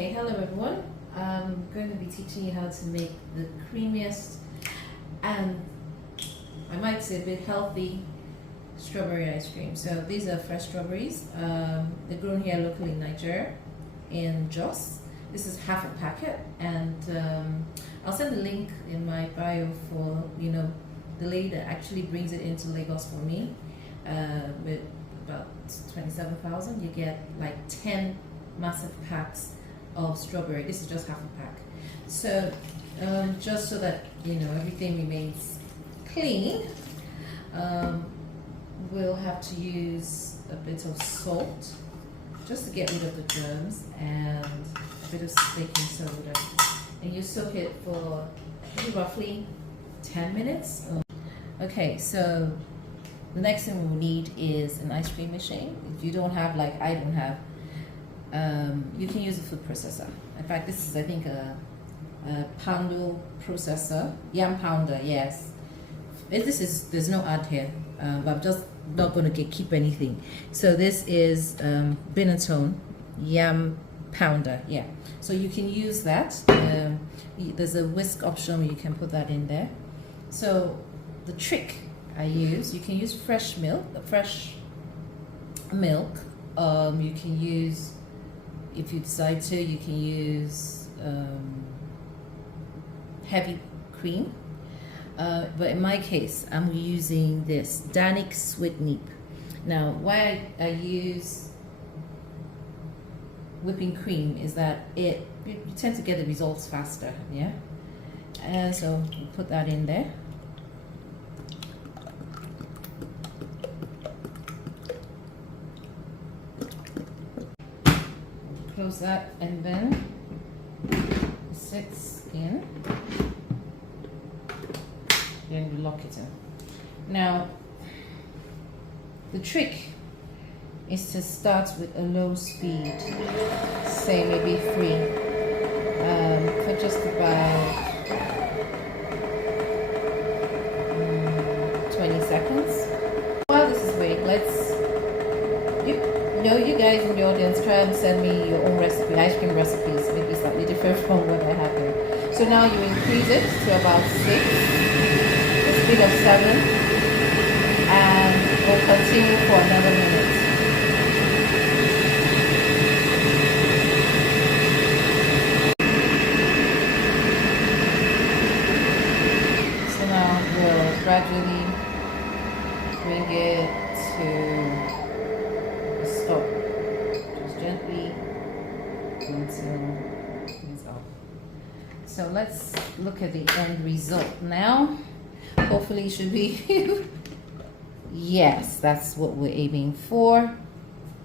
Okay, hello everyone. I'm going to be teaching you how to make the creamiest and I might say a bit healthy strawberry ice cream. So these are fresh strawberries. They're grown here locally in Nigeria, in Jos. This is half a packet, and I'll send the link in my bio for the lady that actually brings it into Lagos for me. With about 27,000, you get like 10 massive packs of strawberry. This is just half a pack. So just so that everything remains clean, we'll have to use a bit of salt just to get rid of the germs, and a bit of baking soda, and you soak it for maybe roughly 10 minutes. Okay, so the next thing we'll need is an ice cream machine. If you don't have, like I don't have, you can use a food processor. In fact, this is, I think, a pounder processor, yam pounder. Yes, there's no ad here, but I'm just not going to keep anything. So this is Binatone yam pounder. Yeah, so you can use that. There's a whisk option where you can put that in there. So the trick I use, you can use fresh milk. You can use, if you decide to, you can use heavy cream. But in my case, I'm using this Danik Sweet Nip. Now, why I use whipping cream is that you tend to get the results faster, yeah? And so we'll put that in there. Close that, and then it sits in. Then you lock it in. Now, the trick is to start with a low speed, say maybe 3, for just about 20 seconds. While this is waiting, you guys in the audience, try and send me your own recipe, ice cream recipes, maybe slightly different from what I have here. So now you increase it to about 6, the speed of 7, and we'll continue for another minute. So now we'll gradually bring it to stop, just gently until it's off. So let's look at the end result now. Hopefully it should be yes, that's what we're aiming for,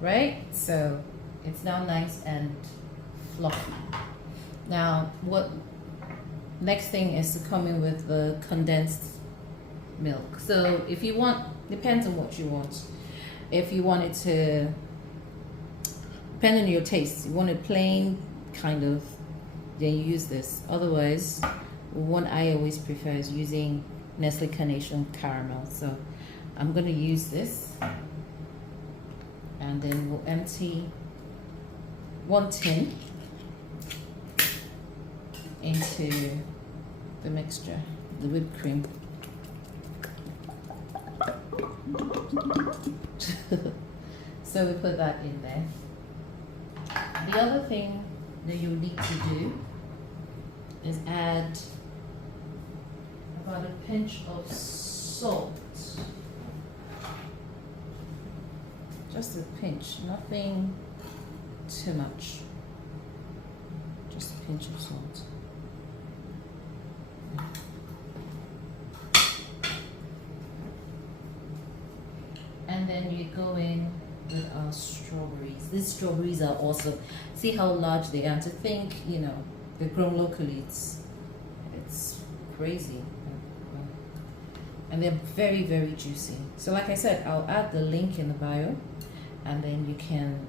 right? So it's now nice and fluffy. Now what next thing is to come in with the condensed milk. So if you want, depends on what you want. If you want it to, depending on your taste, you want it plain, kind of, then you use this. Otherwise, one I always prefer is using Nestle Carnation Caramel. So I'm going to use this, and then we'll empty 1 tin into the mixture, the whipped cream. So we put that in there. The other thing that you need to do is add about a pinch of salt. Just a pinch, nothing too much. Just a pinch of salt. And then you go in with our strawberries. These strawberries are awesome. See how large they are. To think, they're grown locally, it's crazy. And they're very, very juicy. So like I said, I'll add the link in the bio, and then you can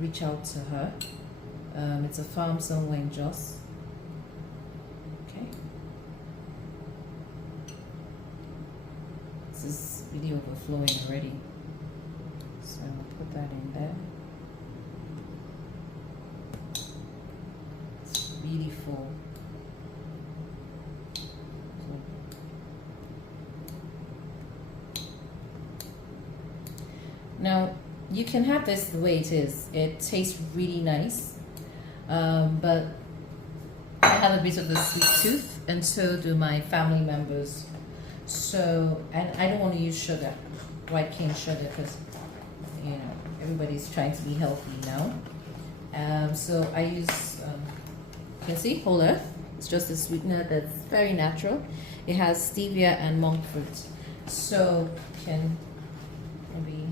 reach out to her. It's a farm somewhere in Jos. Okay. This is really overflowing already. So I'll put that in there. you can have this the way it is. It tastes really nice, but I have a bit of a sweet tooth, and so do my family members. So, and I don't want to use sugar, white cane sugar, because you know everybody's trying to be healthy now. So I use, you can see Whole Earth. It's just a sweetener that's very natural. It has stevia and monk fruit. So you can maybe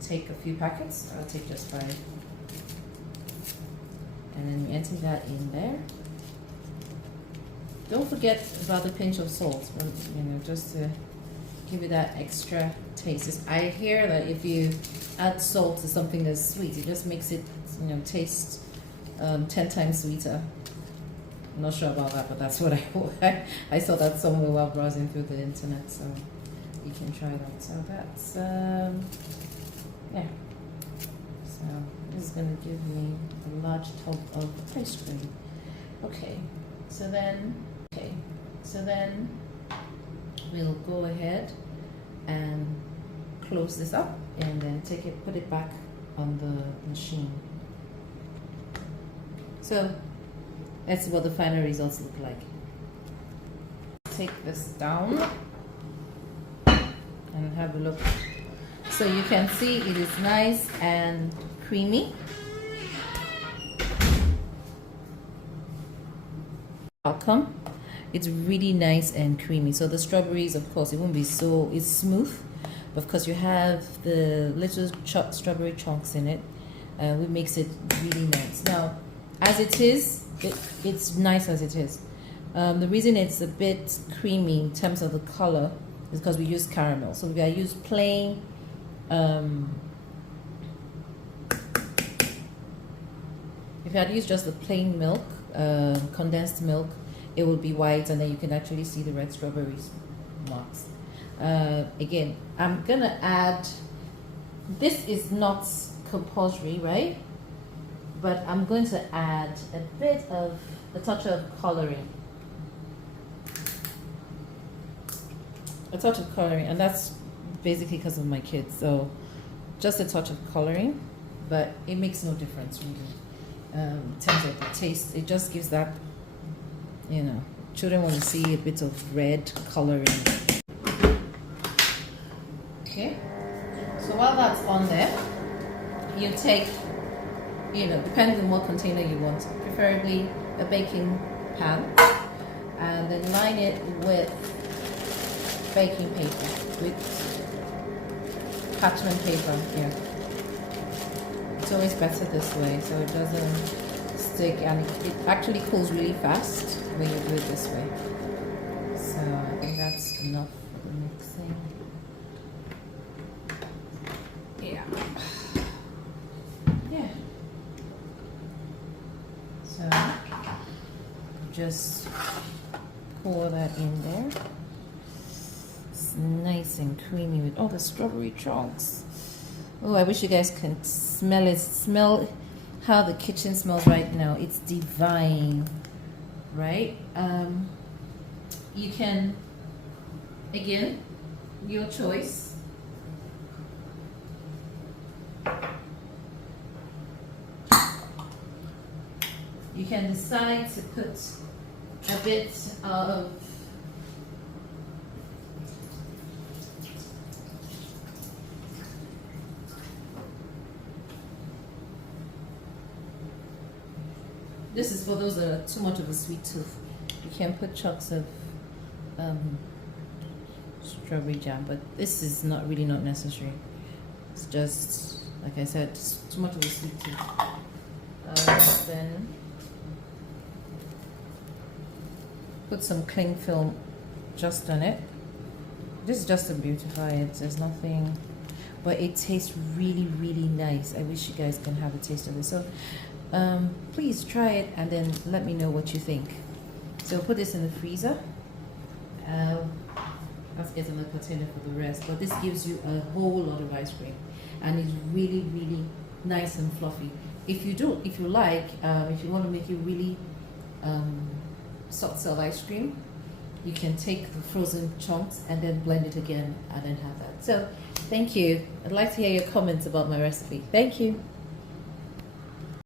take a few packets. I'll take just 5. And then you enter that in there. Don't forget about the pinch of salt, you know, just to give it that extra taste. I hear that if you add salt to something that's sweet, it just makes it, you know, taste 10 times sweeter. I'm not sure about that, but that's what I saw that somewhere while browsing through the internet, so you can try that. So that's yeah. So this is going to give me a large tub of ice cream. Okay, so then we'll go ahead and close this up and then put it back on the machine. So that's what the final results look like. Take this down and have a look. So you can see it is nice and creamy. Outcome, it's really nice and creamy. So the strawberries, of course, it won't be so, it's smooth, but of course you have the little strawberry chunks in it, which makes it really nice. Now, as it is, it's nice as it is. The reason it's a bit creamy in terms of the color is because we use caramel. So we use plain if you had used just the plain milk, condensed milk, it would be white, and then you can actually see the red strawberries marks. Again, I'm gonna add, this is not compulsory, right? But I'm going to add a touch of coloring. A touch of coloring, and that's basically because of my kids. So just a touch of coloring, but it makes no difference really. In terms of the taste, it just gives that, you know, children want to see a bit of red coloring. Okay, so while that's on there, you take, you know, depending on what container you want, preferably a baking pan, and then line it with baking paper, with parchment paper. Yeah, it's always better this way, so it doesn't stick, and it actually cools really fast when you do it this way. So I think that's enough for the mixing. Yeah. Yeah. So just pour that in there. It's nice and creamy with all the strawberry chunks. Oh, I wish you guys can smell it. Smell how the kitchen smells right now. It's divine, right? You can, again, your choice. You can decide to put a bit of this is for those that are too much of a sweet tooth. You can put chunks of strawberry jam, but this is not necessary. It's just, like I said, just too much of a sweet tooth. Then put some cling film just on it. This is just to beautify it. There's nothing, but it tastes really, really nice. I wish you guys can have a taste of it. So please try it and then let me know what you think. So put this in the freezer. Let's get another container for the rest. But this gives you a whole lot of ice cream, and it's really, really nice and fluffy. If you like, if you want to make it really soft serve ice cream, you can take the frozen chunks and then blend it again and then have that. So thank you. I'd like to hear your comments about my recipe. Thank you.